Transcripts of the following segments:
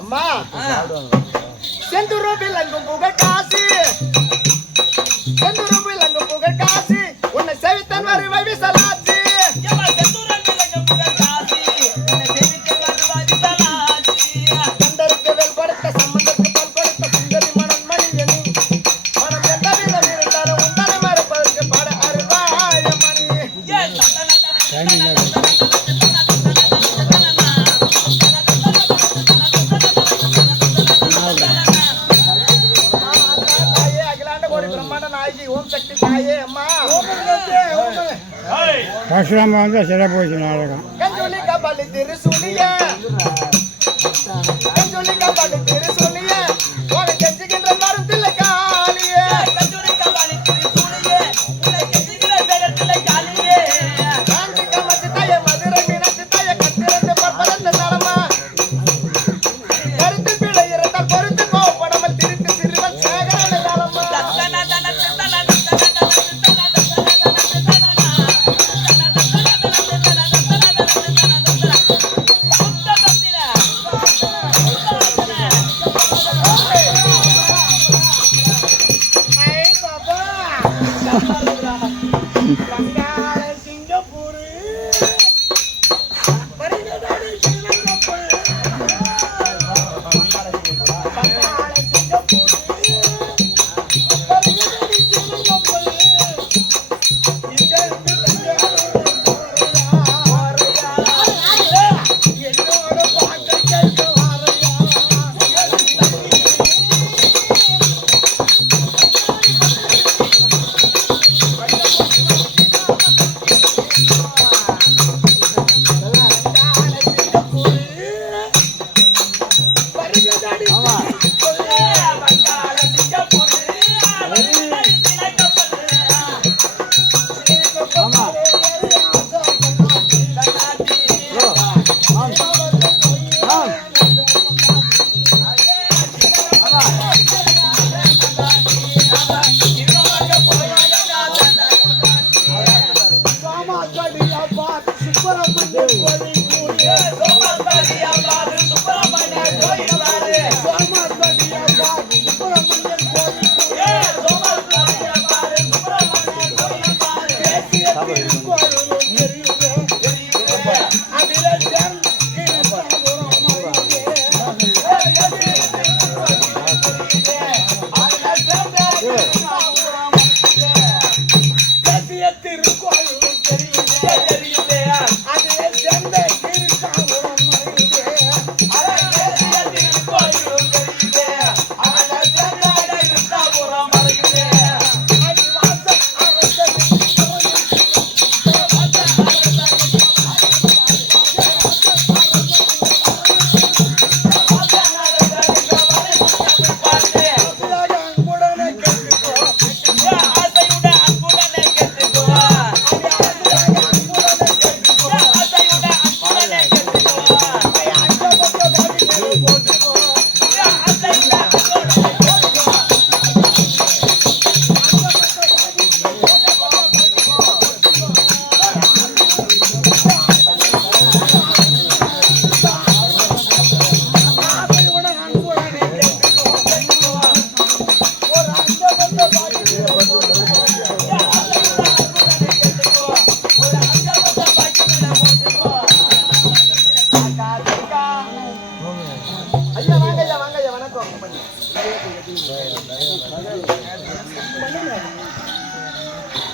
அம்மா செந்துருவில் அங்கும் புகழ் காசி செந்துருவில் அங்கும் புகழ் காசி உன்னை செவித்தன் வருவை விசலாச்சி கண்டருக்கு வெல் கொடுத்த சம்பந்தத்துக்கு பல் கொடுத்த சுந்தரி மனம் மணியனி மனம் எந்த விதம் இருந்தாலும் உந்தனை மறுப்பதற்கு பட அருவாய மணி பரசுராம வந்து சில போச்சு நாடகம் கஞ்சொலி கபாலி திருசுனிய கஞ்சொலி கபாலி திருசுனிய உன கெஞ்சுகின்ற மருந்தில்ல காலியே கஞ்சொலி கபாலி திருசுனிய உன கெஞ்சுகின்ற பேரத்தில்ல காலியே காஞ்சி கமச்சி தாய மதுரை மீனாட்சி தாய கத்திரந்து பற்பதந்த தலமா கருத்து பிழை இருந்தால் பொறுத்து கோவப்படாமல் திருத்து சிறுவன் சேகரன தலமா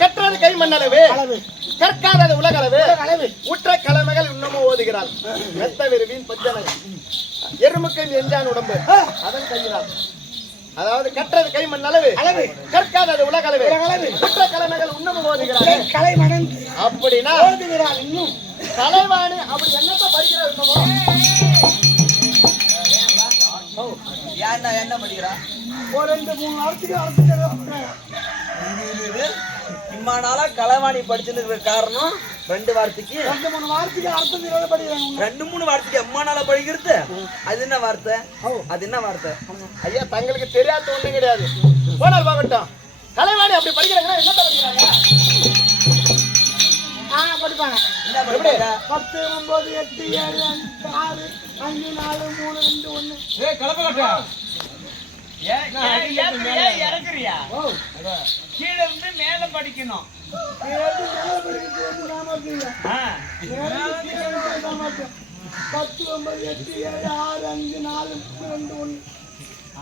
கற்றது கை மண்ணளவு கற்காதது உலகளவு உற்ற கடமைகள் இன்னமும் ஓதுகிறாள் மெத்த விருவின் பச்சனை எருமுக்கை எஞ்சான் உடம்பு அதன் கையினால் அதாவது கற்றது கை மண்ணளவு கற்காதது உலகளவு உற்ற கடமைகள் இன்னமும் ஓதுகிறாள் கலைமணன் அப்படின்னா ஓதுகிறாள் இன்னும் கலைவாணி அப்படி என்னத்த படிக்கிறார் என்ன படிக்கிறா ஒரு 2-3 வாரத்துக்கு இம்மா நாளா கலைவாணி படிச்சுன்னு காரணம் 2 வார்த்தைக்கு 2-3 வாரத்துக்கு அர்த்தம் தெரியாத படிக்கிறாங்க 2-3 வார்த்தைக்கு அம்மா நாளா படிக்கிறது அது என்ன வார்த்தை அது என்ன வார்த்தை ஐயா தங்களுக்கு தெரியாத ஒண்ணும் கிடையாது போனால் பார்க்கட்டும் கலைவாணி அப்படி படிக்கிறாங்கன்னா என்னத்த படிக்கிறாங்க படிப்பாங்க என்ன படிக்கிறாங்க 10, 9, 8, 7, 6, 5, 4, 3, 2, 1 கலப்பகட்டா இறக்குறியா கீழே இருந்து மேல படிக்கணும் 10, 9, 8, 7, 6, 5, 4, 3, 2, 1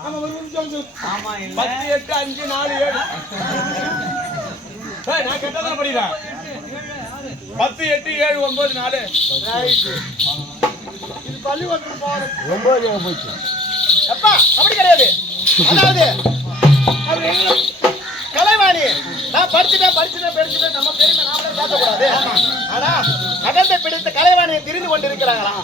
ஆமா ஒரு நிமிஷம் சொல்லு. ஆமா 10, 8, 5, 4, 7 நான் கரெக்டா படிக்கிறேன் 10, 8, 7, 9, 4 இது பள்ளிக்கூடத்துக்கு போகணும் 9 போச்சு அப்பா அப்படி கிடையாது அதாவது கலைவாணி நான் படிச்சுட்டேன் நம்ம பெருமை நாமளே பேசக்கூடாது ஆனா அகந்தை பிடித்த கலைவாணியை திரிந்து கொண்டிருக்கிறாங்களா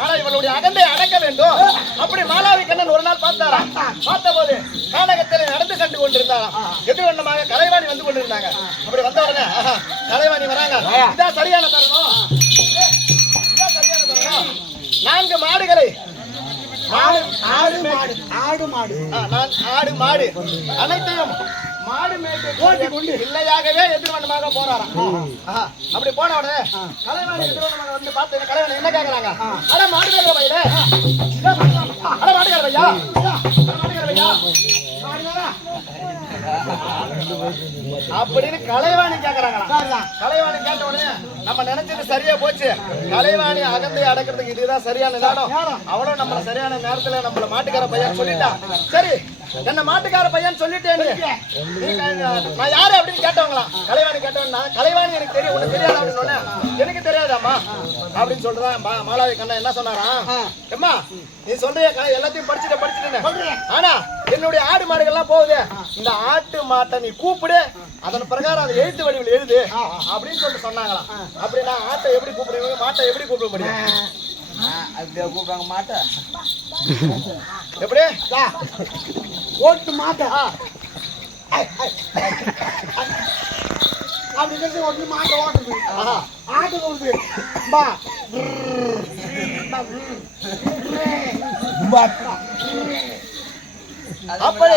ஆனா இவளுடைய அகந்தை அடக்க வேண்டும் அப்படி மாலாவி கண்ணன் ஒரு நாள் பார்த்த போது நாடகத்தில் நடந்து கண்டு கொண்டிருந்தாராம் எதிர்வண்ணமாக கலைவாணி வந்து கொண்டிருந்தாங்க அப்படி வந்த உடனே கலைவாணி வராங்க இதான் சரியான தருணம் 4 மாடுகளை ஆடு மாடு ஆடு மாடு அனைத்தையும் மாடு மேய்த்து ஓட்டி கொண்டு இல்லையாகவே எதிர்வண்ணமாக போறாராம் அப்படி போன உடனே கலைவாணி எதிர்வண்ணமாக வந்து பார்த்து கலைவாணி என்ன கேக்குறாங்க அட மாடுகிற பையில அட மாடுகிற பையா அப்படின்னு கலைவாணி கேக்குறாங்களா கலைவாணி கேட்ட உடனே நம்ம நினைச்சது சரியா போச்சு கலைவாணி அகந்தை அடக்கிறதுக்கு இதுதான் சரியான நேரம் அவளும் நம்மள சரியான நேரத்துல நம்மள மாட்டுக்கார பையன் சொல்லிட்டான் சரி என்ன மாட்டுக்கார பையன் சொல்லிட்டேன் நான் யாரு அப்படின்னு கேட்டவங்களாம் கலைவாணி கேட்டவன் கலைவாணி எனக்கு தெரியும் உனக்கு தெரியாது அப்படின்னு எனக்கு தெரியாதாம்மா அப்படின்னு சொல்றான் மாலாவி கண்ணன் என்ன சொன்னாராம் எம்மா நீ சொல்றிய எல்லாத்தையும் படிச்சுட்டேன் ஆனா என்னுடைய ஆடு மாடுகள் எல்லாம் போகுது இந்த ஆட்டு மாட்டை நீ கூப்பிடு அதன் பிரகாரம் அதை எழுத்து வடிவில் எழுது அப்படின்னு சொல்லிட்டு சொன்னாங்களாம் அப்படி நான் ஆட்டை எப்படி கூப்பிடுவீங்க மாட்டை எப்படி கூப்பிட முடியும் அப்படியே கூப்பிடுறாங்க மாட்டை எப்படி ஓட்டு மாட்டா அப்படி ஒன்று மாட்டை ஓட்டுது ஆட்டு ஓடுது பா அப்படி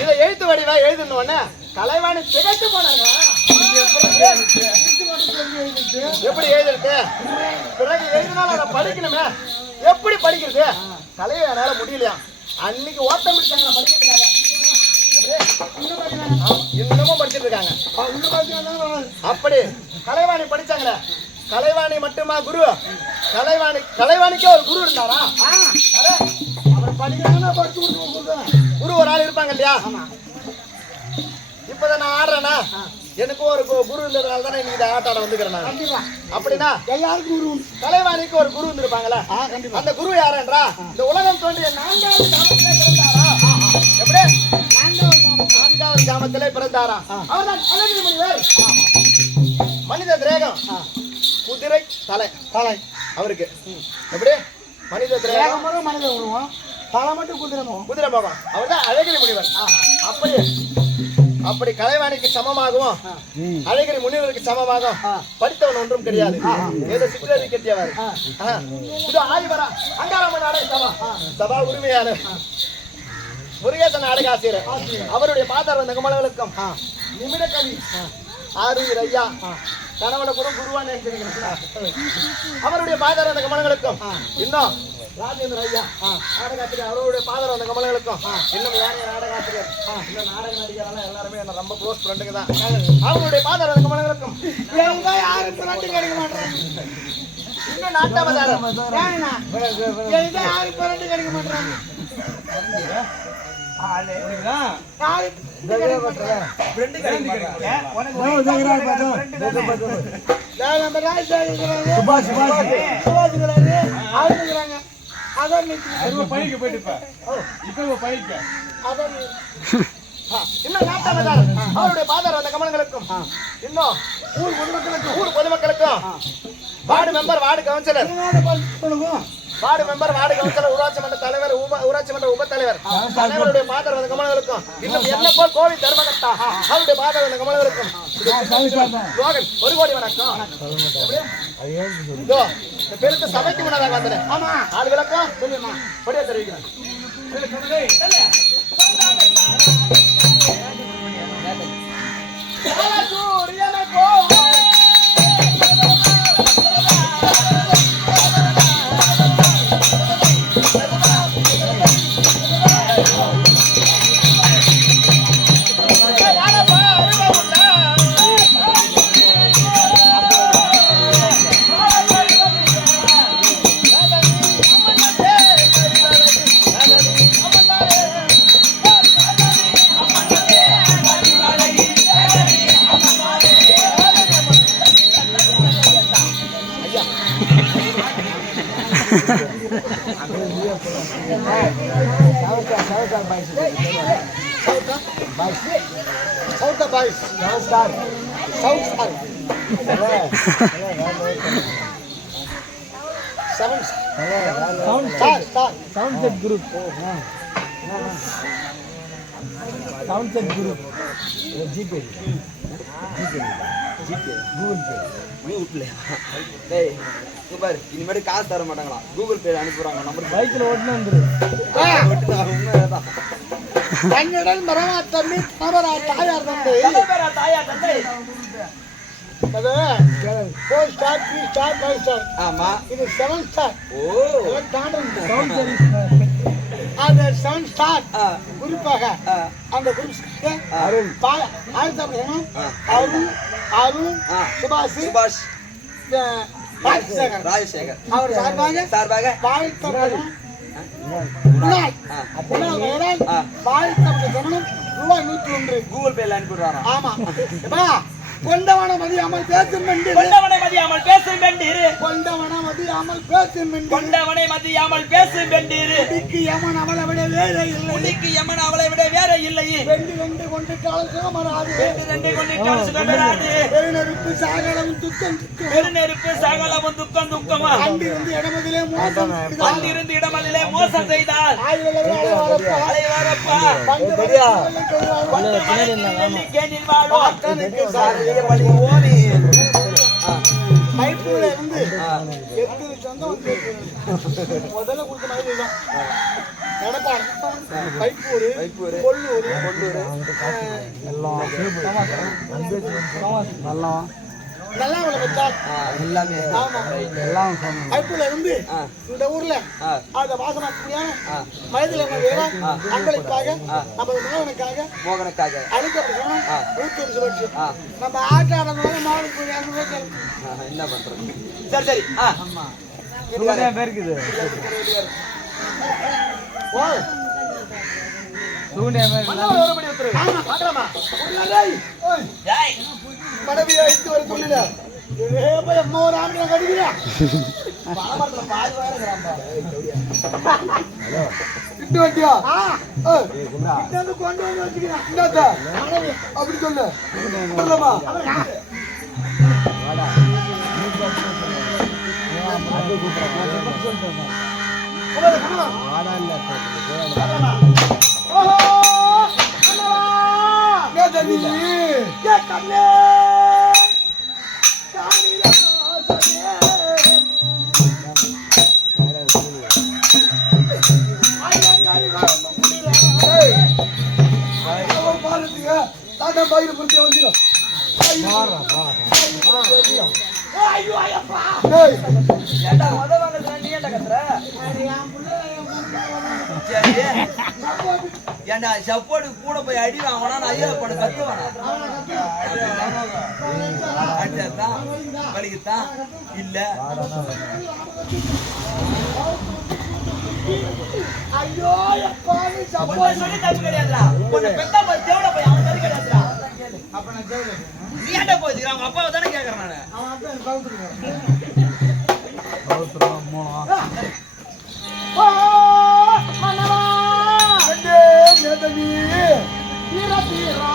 இதை எழுத்து வடிவா எழுதுன்னு கலைவாணி திகட்டு போனாங்க எப்படி எழுதுறது பிறகு எழுதினாலும் அதை படிக்கணுமே எப்படி படிக்கிறது கலைவாணால முடியலையா அன்னைக்கு ஓட்டம் பிடிச்சாங்க படிக்கிறதுக்காக இன்னமும் படிச்சுட்டு இருக்காங்க அப்படி கலைவாணி படிச்சாங்களே கலைவாணி மட்டுமா குரு கலைவாணிக்கே ஒரு குரு இருந்தாரா அவர் படிக்கணும்னா படிச்சு கொடுத்து குரு ஒரு ஆள் இருப்பாங்க இல்லையா இப்பதான் நான் ஆடுறேன்னா எனக்கும் ஒரு குரு இருந்ததுனால தானே இன்னைக்கு இந்த ஆட்டாட வந்துக்கிறேன் நான் அப்படின்னா எல்லாருக்கும் குரு கலைவாணிக்கு ஒரு குரு இருந்திருப்பாங்களா அந்த குரு யாருன்றா இந்த உலகம் தோன்றிய 4வது கிராமத்திலே பிறந்தாரா எப்படி 4வது கிராமத்திலே பிறந்தாரா அவர்தான் அழகிரி முனிவர் மனித திரேகம் குதிரை தலை அவருக்கு எப்படி மனித திரேகம் மனித உருவம் தலை மட்டும் குதிரை முகம் அவர்தான் அழகிரி முனிவர் அப்படி கலைவாணிக்கு சமமாகவும் அழகிரி முனிவருக்கு சமமாகவும் படித்தவன் ஒன்றும் கிடையாது ஏதோ சிற்றறி கட்டியவர் இது ஆய்வரா அங்காரம்மன் நாடக சபா உரிமையாளர் முருகேசன் நாடக ஆசிரியர் அவருடைய பாதார் வந்த கமலங்களுக்கும் நிமிட கவி ஆரூர் ஐயா கணவனை கூட குருவான் அவருடைய பாதார் வந்த கமலங்களுக்கும் இன்னும் ராஜேந்திர ஐயா நாடகாசிரியர் அவருடைய பாதர் வந்த கமலங்களுக்கும் இன்னும் யாரைய நாடகாசிரியர் இந்த நாடக நடிகரெல்லாம் எல்லாருமே என்ன ரொம்ப க்ளோஸ் ஃப்ரெண்டுங்க தான் அவங்களுடைய பாதர் வந்த கமலங்களுக்கும் யாரும் பிறண்டு கிடைக்க மாட்டாங்க இன்னும் நாட்டாவதாரம் யாரும் பிறண்டு கிடைக்க மாட்டாங்க உனக்குதான் யாரு ஃப்ரெண்டு கிடைக்க மாட்டாங்க. நம்ம ராஜ்சாரி சுபாஷ் ஆளுங்கிறாங்க. அதான் ஒரு பையனுக்கு போயிட்டு இப்ப ஒரு பையனுக்கு அதான் இன்னும் நாட்டாமதார் அவருடைய பாதார் அந்த கமலங்களுக்கும் இன்னும் ஊர் பொதுமக்களுக்கும் வார்டு மெம்பர் வார்டு கவுன்சிலர் ஊராட்சி மன்ற தலைவர் ஊராட்சி மன்ற உப தலைவர் தலைவருடைய பாதார் அந்த கமலங்களுக்கும் இன்னும் என்ன போல் கோவில் தர்மகர்த்தா அவருடைய பாதார் அந்த கமலங்களுக்கும் ஒரு கோடி வணக்கம். இதோ, இந்த பெருத்த சபைக்கு முன்னதாக வந்தேன். ஆமா ஆள் விளக்கம் சொல்லுமா படியா தெரிவிக்கிறேன். இனிமேட்டு காசு தர மாட்டாங்களா? கூகுள் பே அனுப்புறாங்க. நம்பர் பைக்ல ஓட்டுனா வந்துரு. தன்னுடன் மரமா தம்பி தாமரா தாயார் தந்தை தாயார் தந்தை. அது 4 ஸ்டார் 3 ஸ்டார் 5 ஸ்டார். ஆமா, இது 7 ஸ்டார். ஓ அது 7 ஸ்டார் குறிப்பாக அந்த குரூப் அருண் அருண் சுபாஷ் சுபாஷ் ராஜசேகர் ராஜசேகர் அவர் சார்பாக சார்பாக ரூபாய் 101 கூகுள் பேல அனுப்பிடுறாரா? ஆமா கொண்டவன மதியாமல் பேசும் மெண்டீர் கொண்டவனை மதியாமல் பேசும் மெண்டீர் கொண்டவன மதியாமல் பேசும் மெண்டீர் கொண்டவனை மதியாமல் பேசும் மெண்டீர் குடிக்கு யமன் அவளை விட வேற இல்லை குடிக்கு யமன் அவளை விட வேற இல்லை வெண்டு கொண்டு காலம் சுகமராது ரெண்டு கொண்டு சுகமராது பெருநெருப்பு சாகலமும் துக்கம் பெருநெருப்பு சாகலமும் துக்கம் துக்கமா அங்கிருந்து இடமதிலே மோசம் அங்கிருந்து இடமதிலே மோசம் செய்தால் அலைவாரப்பா கேணில் வாழ்வார் பைப்புல இருந்து எத்தனை சொந்தம் வந்து முதல்ல கொடுத்த மாதிரி தான் எடப்பாடி பைப்பூர் கொல்லூர் நல்லா எல்லாமே பைப்புல இருந்து இந்த ஊர்ல அந்த வாசமாக்கூடிய மனிதல அன்பளிப்பாக நமது மோகனுக்காக அளிக்கப்பட்டோம் 150 லட்சம். நம்ம ஆட்டாடுறதுனால மாவனுக்கு என்ன பண்றது? சரி பேருக்குது மனைவி அழைத்து வர சொல்லிட அம்மா ஒரு ஆம்பளை கடிக்கிறா இட்டு வட்டியா கொண்டு வந்து வச்சுக்கிறேன் அப்படி சொல்லு சொல்லமா தாத்தா பயிர் புரிச்சு வந்துடும் ஏண்டா சப்போர்ட் கூட போய் அடி வாங்கினா நான் ஐயா பண்ண கத்துவானா அடிச்சாதான் வலிக்குத்தான் இல்ல ஐயோ உன்னை சொல்லி தப்பு கிடையாதுடா. உன்னை பெத்தா போய் தேவட போய் அவன் சரி கிடையாதுடா. அப்ப நான் கேக்குறேன். நீ ஏன்டா போய் அவங்க அப்பாவை தானே கேக்குறேன் நானு. அவன் அப்பா எனக்கு கவுத்துறான். ஓ மன்னவா அடே நேதவி தீரா தீரா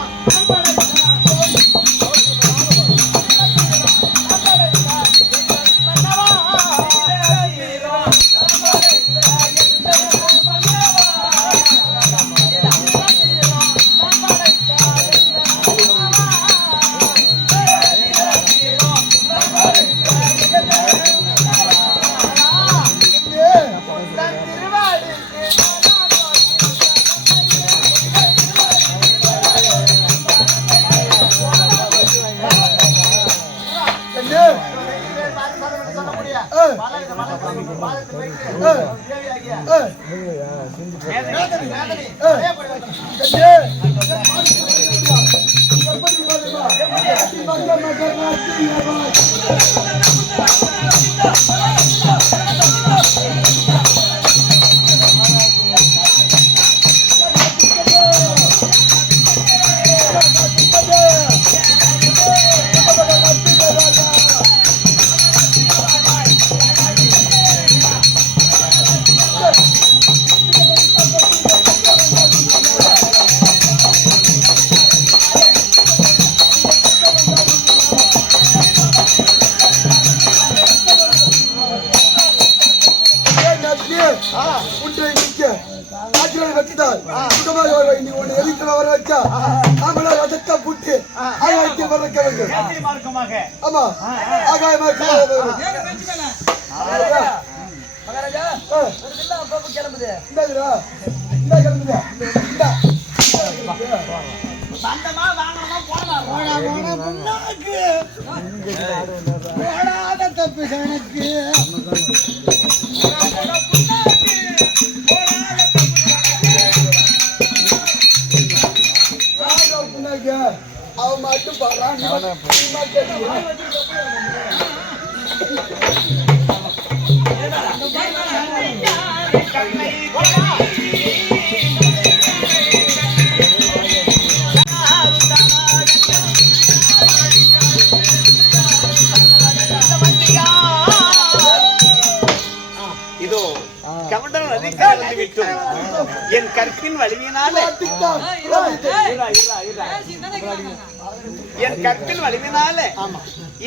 மகாராஜா ஒரு கிலோ அப்பப்ப கிளம்புது. வந்தமா வாங்கணுமா போனா போடாத தப்பு எனக்கு அவன் மட்டும் பாடுறான். இதோ கமண்டல் நதிக்கரை வந்து விட்டோம். என் கற்பின் வலிமையினாலே என் கற்பின் வலிமையினாலே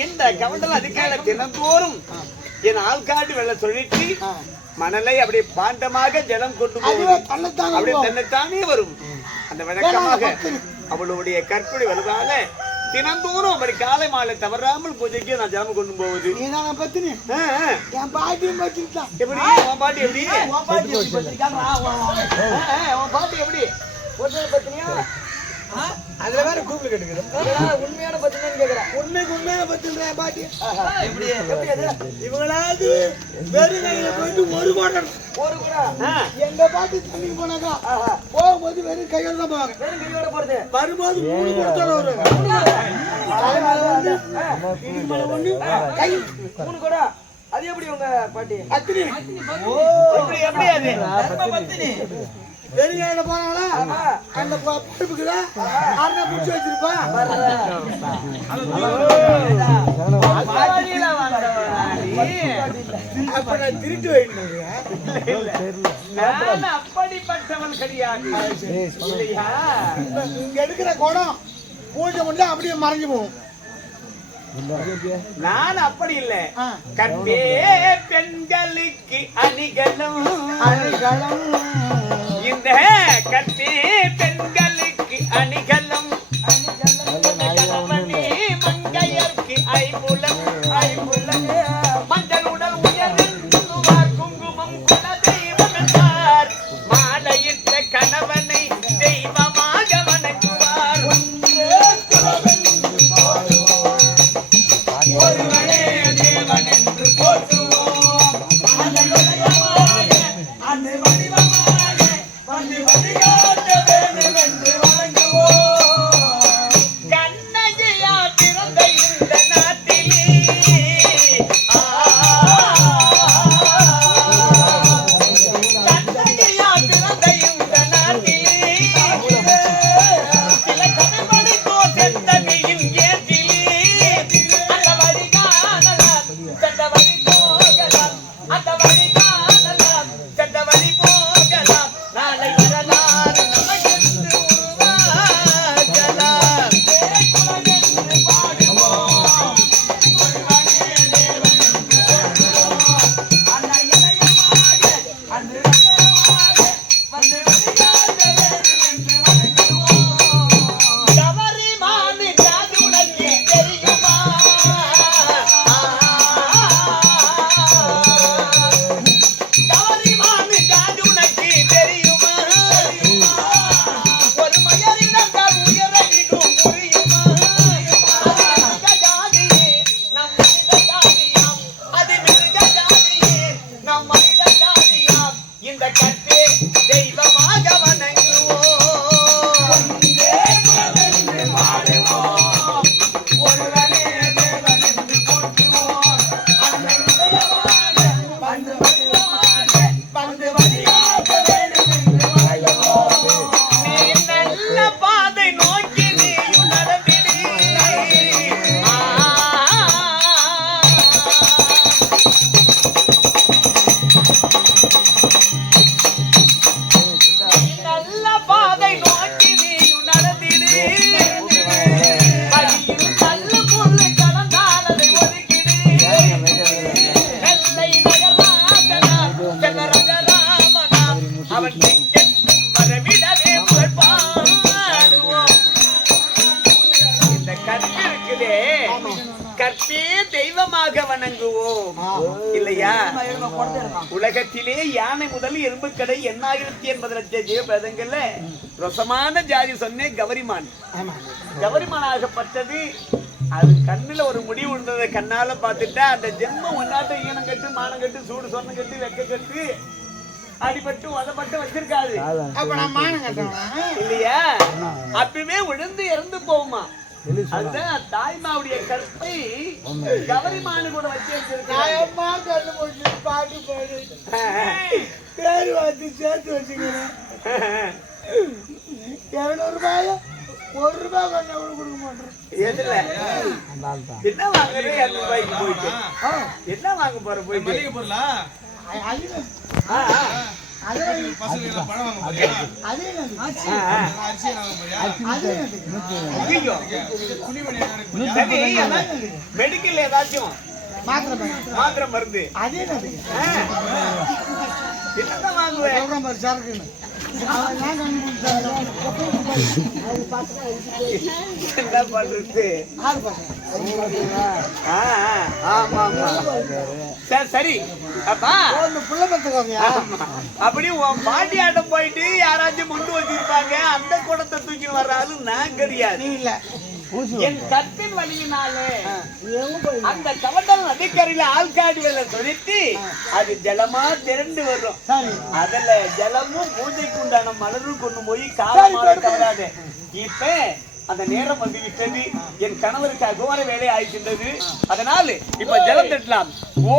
இந்த கமண்டல் அதிகால தினந்தோறும் என் ஆள்காட்டு வெள்ள சொல்லிட்டு மணலை அப்படியே பாண்டமாக ஜலம் கொண்டு போவது அப்படியே தன்னைத்தானே வரும். அந்த வழக்கமாக அவளுடைய கற்பனை வலுவாக தினந்தோறும் அப்படி காலை மாலை தவறாமல் பூஜைக்கு நான் ஜலம் கொண்டு போவது. நீதான் பத்தினி என் பாட்டியும் பத்திட்டான். எப்படி உன் பாட்டி எப்படி உன் பாட்டு எப்படி ஒருத்தர் பத்தினியா? அதுல வேற கூப்பிட்டு கேட்டுக்குது. உண்மையான பத்தினியான்னு கேக்குறேன். உண்மையான பத்தின பாட்டி எப்படி எப்படி அது? இவங்களாவது வெறும் கையில போயிட்டு ஒரு குடம் ஒரு கூட எங்க பாட்டி தண்ணிக்கு போனாக்கா போகும்போது வெறும் கையோட தான் போவாங்க. வெறும் கையோட போறது. வரும்போது 3 குடத்தோட வருவாங்க. தலைமையில வந்து இடுப்பு மேல ஒண்ணு கை 3 கூட. அது எப்படி உங்க பாட்டி? பத்தினி எப்படி எப்படி அது தர்ம பத்தினி. வெறும் கையில போனாங்களா அந்த பருப்புக்குள்ள அரணை பிடிச்சி வச்சிருப்பான். அப்ப நான் திருட்டு நான் அப்படிப்பட்டவன் கிடையாது. இங்க எடுக்கிற குடம் பூஜை பண்ணி அப்படியே மறைஞ்சு போகும். நான் அப்படி இல்லை. கற்பே பெண்களுக்கு அணிகளும் இந்த கற்பே பெண்களுக்கு அணிகளும் கணவனே மங்கையர்க்கு ஐம்புலம் மஞ்சள் உடல் உயர்ந்துவார் குங்குமம் குல தெய்வம் என்றார் மாலையிட்ட கணவனை தெய்வமாக வணங்குவார். ஒருவனே தேவன் என்று போற்றுவோம். அந்த வடிவமாக வந்து வழிகாட்ட நல்ல பாதை நோக்கி நீயும் நடந்திடு. வழியில் நல்ல பொருளை கடந்தால் அதை ஒதுக்கிடு. நெல்லை நகராசனா செல்வராஜராமனா அவன் எங்கெங்கும் வரவிடவே புகழ் பாடுவோம். இந்த கற்பு இருக்குதே, கற்பே தெய்வமாக வணங்குவோம் இல்லையா? உலகத்திலே யானை முதல் எறும்பு கடை 8080 லட்சம் ஜீவபேதங்கள்ல ரசமான ஜாதி சொன்னேன் கவரிமான். கவரிமானாகப்பட்டது அது கண்ணுல ஒரு முடிவு இருந்ததை கண்ணால பார்த்துட்டா அந்த ஜென்மம் ஒன்னாட்ட ஈனம் கட்டு மானம் கட்டு சூடு சொன்ன கட்டு வெக்க கட்டு அடிபட்டு உதப்பட்டு வச்சிருக்காது. அப்ப நான் மானம் கட்டணும் இல்லையா? அப்பவே விழுந்து இறந்து போகுமா? அதுதான் தாய்மாவுடைய கற்பை கவரிமானு கூட வச்சு வச்சிருக்காங்க. அம்மா கண்ணு போச்சு பாட்டு பாடு பேரு வச்சு சேர்த்து வச்சுக்கிறேன். 200 ரூபாய் 1 ரூபாய் கொண்டு கொடுக்க மாட்டேன். எதுல என்ன வாங்குறது? 200 ரூபாய்க்கு போயிட்டு என்ன வாங்க போற போயிட்டு மளிகை பொருளா? பசங்க எல்லாம் பழம் வாங்க போறியா? அரிசி வாங்க போறியா? ஐயோ, துணிமணி வாங்க போறியா? மெடிக்கல் ஏதாச்சும் மாத்திரை மருந்து என்னதான் வாங்குவேன்? சரக்குன்னு என்ன பண்றது? சரி அப்பா அப்படி உன் பாட்டி ஆட்டம் போயிட்டு யாராச்சும் முண்டு வச்சிருப்பாங்க, அந்த குடத்தை தூக்கி வர்ற ஆளு நான் கிடையாது. இல்ல என் கற்பின் வழியினாலே அந்த கவண்டல் நதிக்கரையில ஆள்காடி வேலை சொல்லிட்டு அது ஜலமா திரண்டு வரும். அதுல ஜலமும் பூஜைக்கு உண்டான மலரும் கொண்டு போய் காலமாக கவராது. இப்ப அந்த நேரம் வந்து விட்டது. என் கணவருக்கு அகோர வேலை ஆயிடுகின்றது. அதனால இப்ப ஜலம் தட்டலாம். ஓ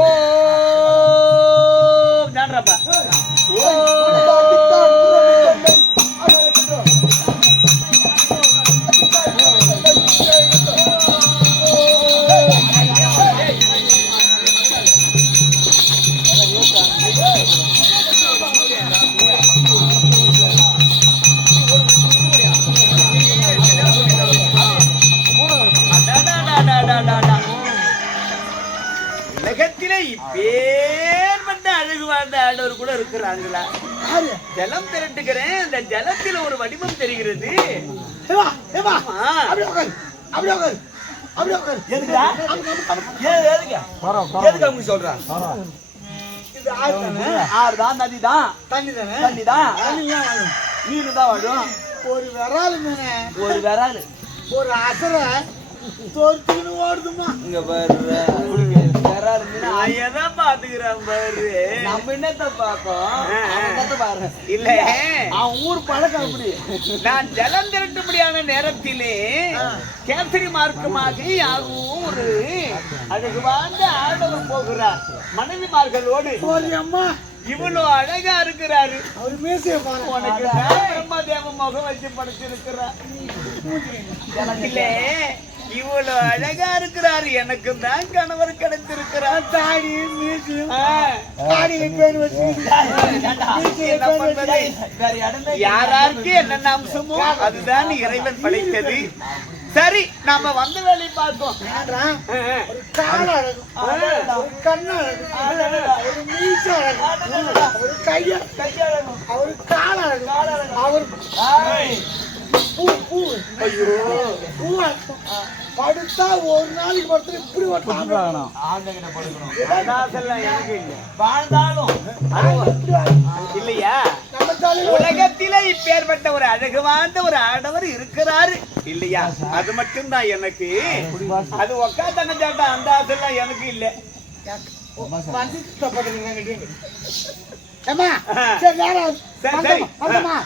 ஜான்றப்பா உலகத்திலே இப்பேற்பட்ட அழகு வாழ்ந்த ஆண்டவர் கூட இருக்கிறாங்களா? ஜலம் திரட்டுகிறேன். அந்த ஜலத்தில் ஒரு வடிவம் தெரிகிறது. ஆறுதான் நதிதான் தண்ணிதான் மீனு தான் வாடும். ஒரு விரால் மீனே ஒரு விரால் ஒரு அசர தோர்த்துக்கின்னு ஓடுதுமா. இங்க பாரு விரால் மீன் எதை பாத்துக்கிறான் பாரு. நம்ம என்னத்த பாக்கோம் இல்ல அவன் ஊர் பழக்கம் அப்படி. நான் ஜலம் திரட்டும்படியான நேரத்திலே கேசரி மார்க்கமாக யாரும் ஒரு அழகு வாழ்ந்த ஆடவர் போகிறார் மனைவிமார்களோடு. ஒரு அம்மா இவ்வளவு அழகா இருக்கிறாரு. அவர் மீசைய பாரு. உனக்கு பிரம்மதேவ முகம் வச்சு படைச்சிருக்கிறார். இல்லே இவ்வளவு அழகா இருக்கிறாரு. எனக்கு தான் கணவர் கிடைத்திருக்கிறார். தாடி மீசையும் தாடியில பேர் வச்சு யாராருக்கு என்னென்ன அம்சமோ அதுதான் இறைவன் படைத்தது. சரி நாம வந்த வேலை பார்த்தோம். ஒரு கால அழகு, ஒரு கண்ண அழகு, ஒரு மீச அழகு, ஒரு கைய ஒரு கால அழகு, அவர் பூ பூ ஐயோ பூ படுத்தா ஒரு நாளைக்கு படுத்து இப்படி எனக்கு இல்லை வாழ்ந்தாலும் இல்லையா? உலகத்திலே இப்பேற்பட்ட ஒரு அழகு வாழ்ந்த ஒரு ஆடவர் இருக்கிறாரு இல்லையா? அது மட்டும்தான் எனக்கு. அது ஒக்கா தங்கச்சாட்டா அந்த ஆசைலாம் எனக்கு இல்லை.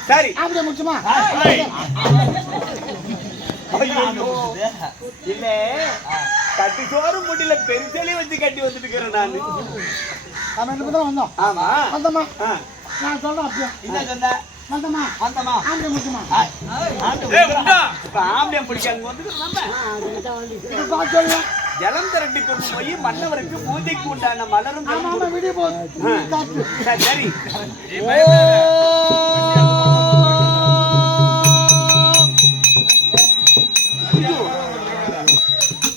சரி இல்ல கட்டி சோறு முடியல பெருசலி வச்சு கட்டி வந்துட்டு இருக்கிறேன் நான். ஆமா நான் சொல்றேன் அப்படியே என்ன சொன்ன? வந்தமா வந்தமா ஆம்பளை முக்கியமா ஆம்பளை பிடிக்காங்க வந்துட்டு நம்ம இது பார்த்து ஜலம் திரட்டி கொண்டு போய் மன்னவருக்கு பூஜைக்கு உண்டான மலரும் ஜலம் ஆமா விடிய போகுது காற்று சரி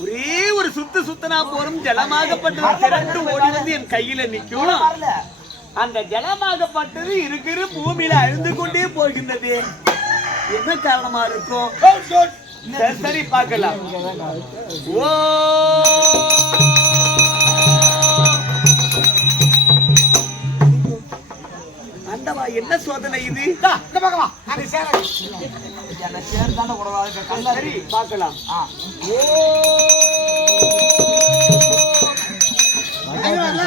ஒரே ஒரு சுத்தனா போரும் ஜலமாகப்பட்டது திரண்டு ஓடி வந்து என் கையில நிக்கும் அந்த ஜலமாகப்பட்டது இருக்கிற பூமியில அழுந்து கொண்டே போகின்றது என்ன காரணமா இருக்கும் சரி பார்க்கலாம் ஓ அண்டவா என்ன சோதனை இது இந்த பக்கமா அங்க சேர சரி பார்க்கலாம் அங்க வரல